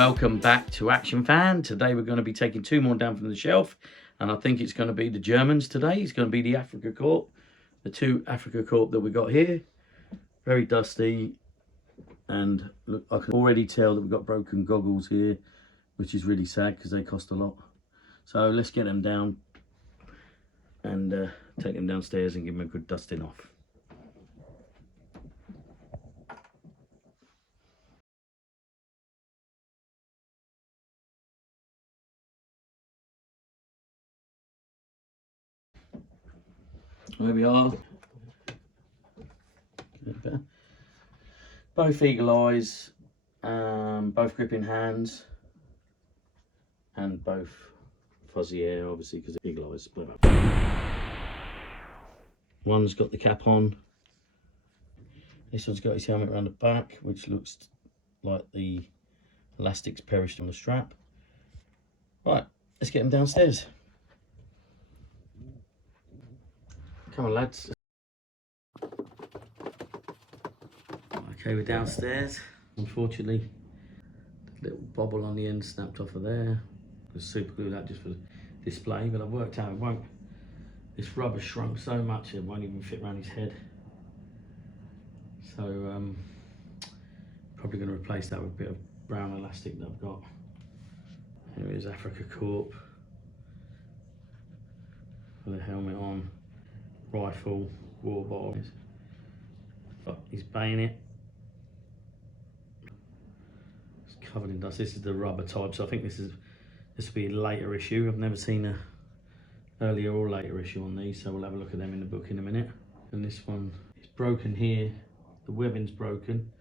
Welcome back to Action Fan. Today we're going to be taking two more down from the shelf, and I think it's going to be the Germans today. It's going to be the Africa Korps, the two Africa Korps that we got here. Very dusty, and look, I can already tell that we've got broken goggles here, which is really sad because they cost a lot. So let's get them down and take them downstairs and give them a good dusting off. There we are. Both eagle eyes, both gripping hands, and both fuzzy hair, obviously, because the eagle eyes split up. One's got the cap on. This one's got his helmet around the back, which looks like the elastic's perished on the strap. Right, let's get him downstairs. Come on, lads. Okay, we're downstairs. Unfortunately, the little bobble on the end snapped off of there. Just super glue that just for display, but I've worked out it won't. This rubber shrunk so much it won't even fit around his head. So probably going to replace that with a bit of brown elastic that I've got. Here is Africa Korps with a helmet on, rifle, war bottle. Got his bayonet. It's covered in dust. This is the rubber type, so I think this will be a later issue. I've never seen a earlier or later issue on these, so we'll have a look at them in the book in a minute. And this one is broken here. The webbing's broken.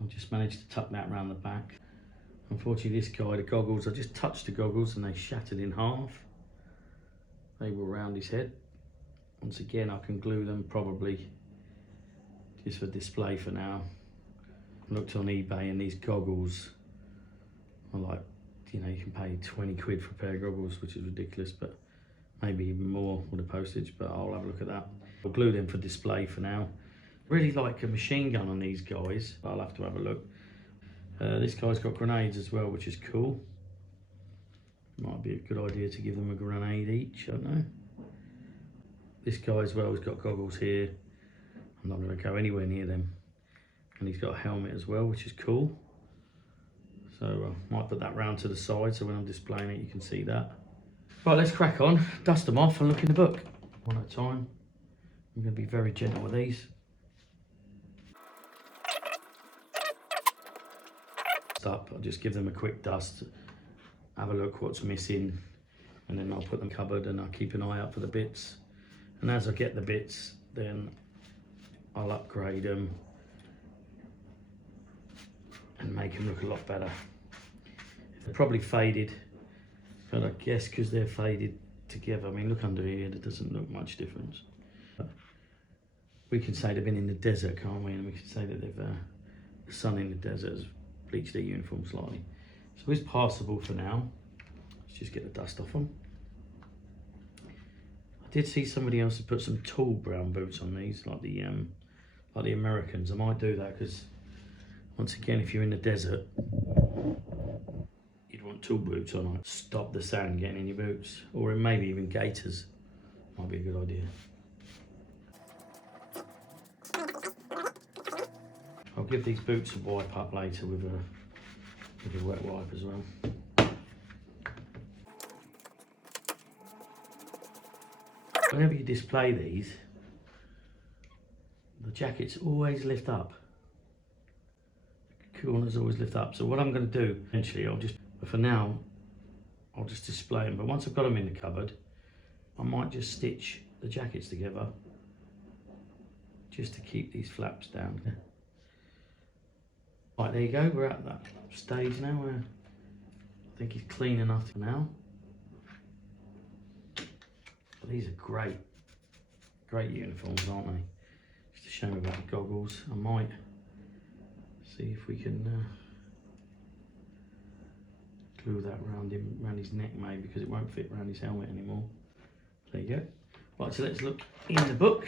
I've just managed to tuck that around the back. Unfortunately, this guy, the goggles, I just touched the goggles and they shattered in half. They were around his head. Once again, I can glue them probably just for display for now. I looked on eBay and these goggles are like, you know, you can pay 20 quid for a pair of goggles, which is ridiculous, but maybe even more with the postage, but I'll have a look at that. I'll glue them for display for now. Really like a machine gun on these guys, but I'll have to have a look. This guy's got grenades as well, which is cool. Might be a good idea to give them a grenade each, I don't know. This guy as well has got goggles here. I'm not going to go anywhere near them. And he's got a helmet as well, which is cool. So I might put that round to the side so when I'm displaying it you can see that. Right, let's crack on, dust them off and look in the book. One at a time. I'm going to be very gentle with these. Up, I'll just give them a quick dust, have a look what's missing, and then I'll put them covered and I'll keep an eye out for the bits. And as I get the bits, then I'll upgrade them and make them look a lot better. They're probably faded, but I guess because they're faded together, I mean, look under here, there doesn't look much difference. But we can say they've been in the desert, can't we? And we can say that they've the sun in the desert has bleached their uniform slightly. So it's passable for now. Let's just get the dust off them. I did see somebody else put some tall brown boots on these, like the Americans. I might do that because once again, if you're in the desert, you'd want tall boots on. Like stop the sand getting in your boots, or maybe even gaiters. Might be a good idea. I'll give these boots a wipe up later with a wet wipe as well. Whenever you display these, the jackets always lift up. The corners always lift up. So what I'm going to do, eventually, but for now, I'll just display them. But once I've got them in the cupboard, I might just stitch the jackets together just to keep these flaps down. Right, there you go, we're at that stage now where I think he's clean enough for now. But these are great uniforms, aren't they? Just a shame about the goggles. I might see if we can glue that around his neck maybe, because it won't fit around his helmet anymore. There you go. Right, so let's look in the book.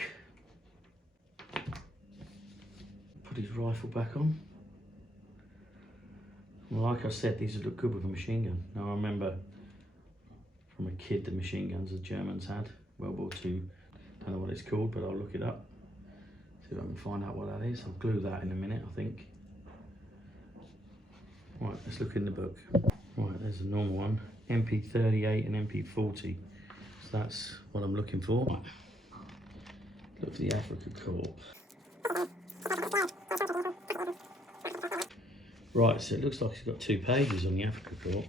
Put his rifle back on. Well, like I said, these would look good with a machine gun. Now I remember from a kid the machine guns the Germans had, World War II. Don't know what it's called, but I'll look it up. See if I can find out what that is. I'll glue that in a minute, I think. Right, let's look in the book. Right, there's a normal one. MP38 and MP40. So that's what I'm looking for. Right. Look for the Africa Corps. Right, so it looks like it's got 2 pages on the Africa Corps.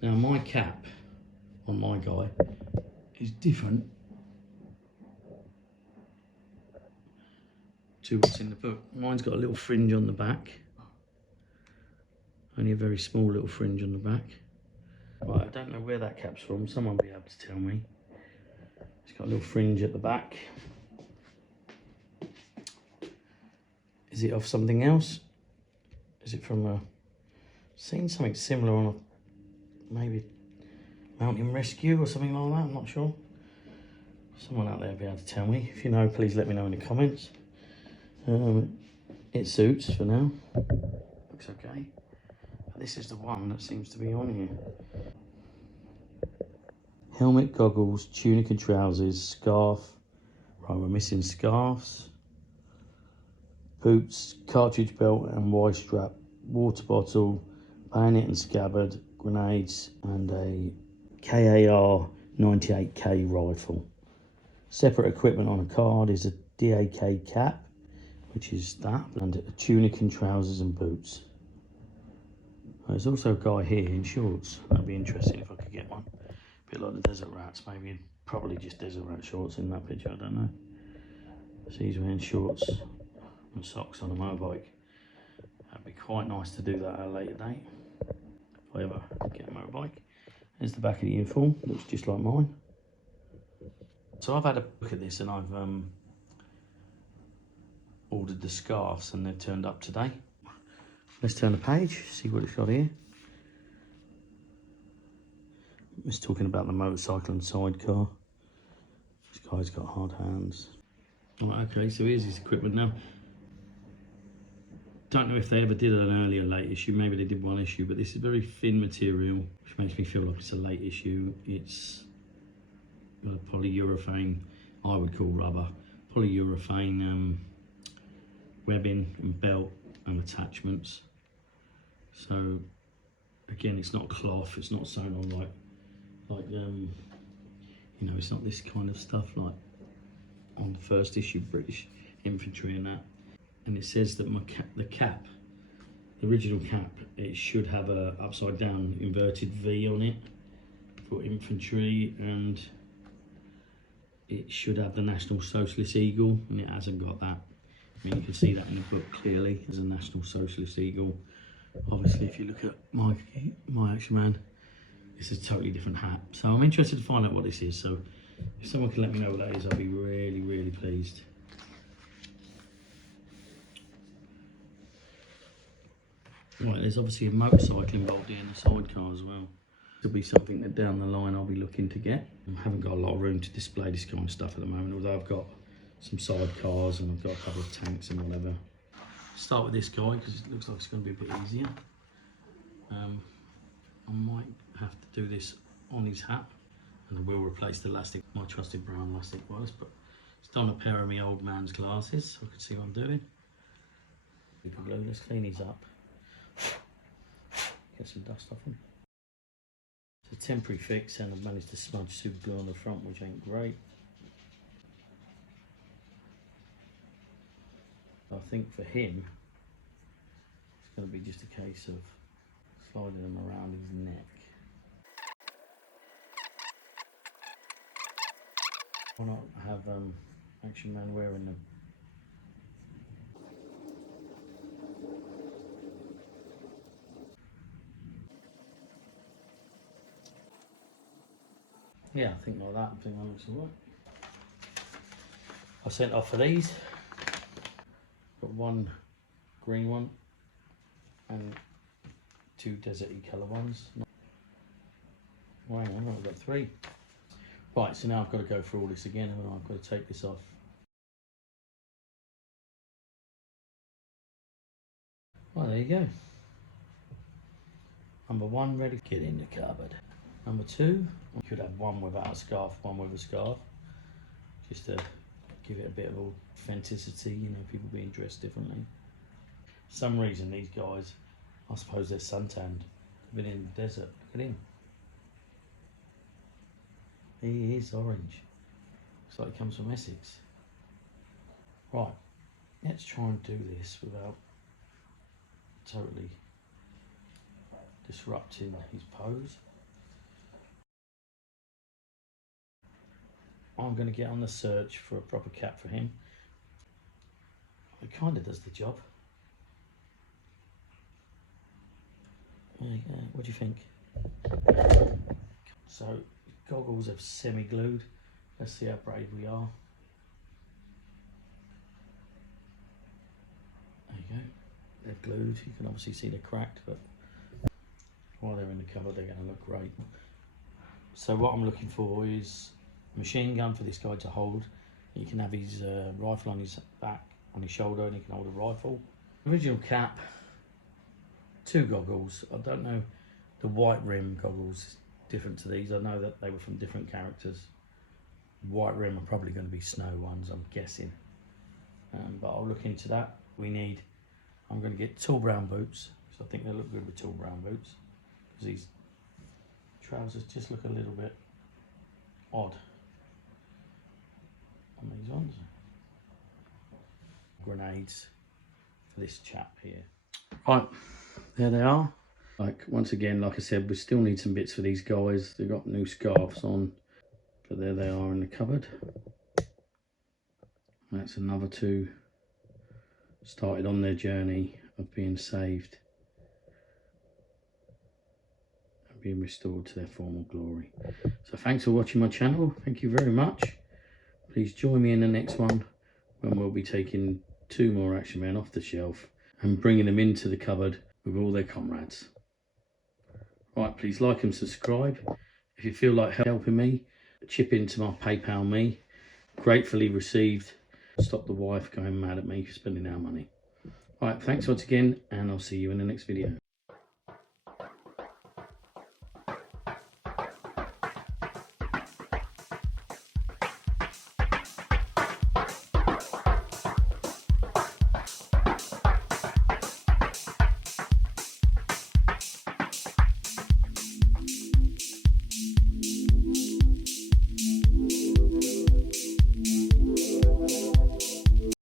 Now my cap on my guy is different to what's in the book. Mine's got a little fringe on the back. Only a very small little fringe on the back. Right, I don't know where that cap's from. Someone will be able to tell me. It's got a little fringe at the back. Is it off something else? Is it from a... seen something similar on a... maybe Mountain Rescue or something like that? I'm not sure. Someone out there will be able to tell me. If you know, please let me know in the comments. It suits for now. Looks okay. This is the one that seems to be on here. Helmet, goggles, tunic and trousers, scarf. Right, we're missing scarves. Boots, cartridge belt and wide strap, water bottle, bayonet and scabbard, grenades and a KAR 98K rifle. Separate equipment on a card is a DAK cap, which is that, and a tunic and trousers and boots. There's also a guy here in shorts. That'd be interesting if I could get one. A bit like the Desert Rats, maybe probably just Desert Rat shorts in that picture, I don't know. So he's wearing shorts and socks on a motorbike. That'd be quite nice to do that at a later date, if I ever get a motorbike. There's the back of the uniform, looks just like mine. So I've had a look at this and I've ordered the scarves and they've turned up today. Let's turn the page, see what it's got here. It's talking about the motorcycle and sidecar. This guy's got hard hands. Right, okay, so here's his equipment now. Don't know if they ever did an earlier late issue, maybe they did one issue, but this is very thin material, which makes me feel like it's a late issue. It's got a polyurethane, I would call rubber, polyurethane webbing and belt and attachments. So again, it's not cloth, it's not sewn on like you know, it's not this kind of stuff like on the first issue British Infantry and that. And it says that the cap, the original cap, it should have a upside down inverted V on it for infantry, and it should have the National Socialist Eagle, and it hasn't got that. I mean, you can see that in the book clearly. There's a National Socialist Eagle. Obviously, if you look at my Action Man, it's a totally different hat. So I'm interested to find out what this is. So if someone can let me know what that is, I'll be really, really pleased. Right, there's obviously a motorcycle involved here in the sidecar as well. There'll be something that down the line I'll be looking to get. I haven't got a lot of room to display this kind of stuff at the moment, although I've got some sidecars and I've got a couple of tanks and whatever. Start with this guy because it looks like it's going to be a bit easier. I might have to do this on his hat, and I will replace the elastic, my trusted brown elastic was, but it's done a pair of my old man's glasses so I can see what I'm doing. Super glue, let's clean these up. Get some dust off them. It's a temporary fix and I've managed to smudge super glue on the front, which ain't great. I think for him, it's going to be just a case of sliding them around his neck. Why not have Action Man wearing them? Yeah, I think like that. I think that looks alright. I sent off for these. Got one green one and two deserty colour ones. Well, hang on, I've got three. Right, so now I've got to go through all this again, and I've got to take this off. Well, there you you go. Number 1 ready, get in the cupboard. Number 2, you could have one without a scarf, one with a scarf, just to give it a bit of authenticity, you know, people being dressed differently. For some reason these guys, I suppose they're suntanned, been in the desert. Look at him. He is orange. Looks like he comes from Essex. Right, let's try and do this without totally disrupting his pose. I'm going to get on the search for a proper cap for him. It kind of does the job. There you go. What do you think? So goggles are semi-glued. Let's see how brave we are. There you go. They're glued. You can obviously see they're cracked, but while they're in the cupboard, they're going to look great. So what I'm looking for is a machine gun for this guy to hold. He can have his rifle on his back, on his shoulder, and he can hold a rifle. Original cap, 2 goggles. I don't know, the white rim goggles different to these. I know that they were from different characters. White rim are probably going to be snow ones, I'm guessing. But I'll look into that. I'm going to get tall brown boots, because I think they look good with tall brown boots. Because these trousers just look a little bit odd on these ones. Grenades for this chap here. Right, there they are. Once again, like I said, we still need some bits for these guys. They've got new scarves on, but there they are in the cupboard. That's another 2 started on their journey of being saved and being restored to their former glory. So thanks for watching my channel. Thank you very much. Please join me in the next one when we'll be taking 2 more Action Men off the shelf and bringing them into the cupboard with all their comrades. Right, please like and subscribe. If you feel like helping me, chip into my PayPal me. Gratefully received. Stop the wife going mad at me for spending our money. Right, thanks once again, and I'll see you in the next video.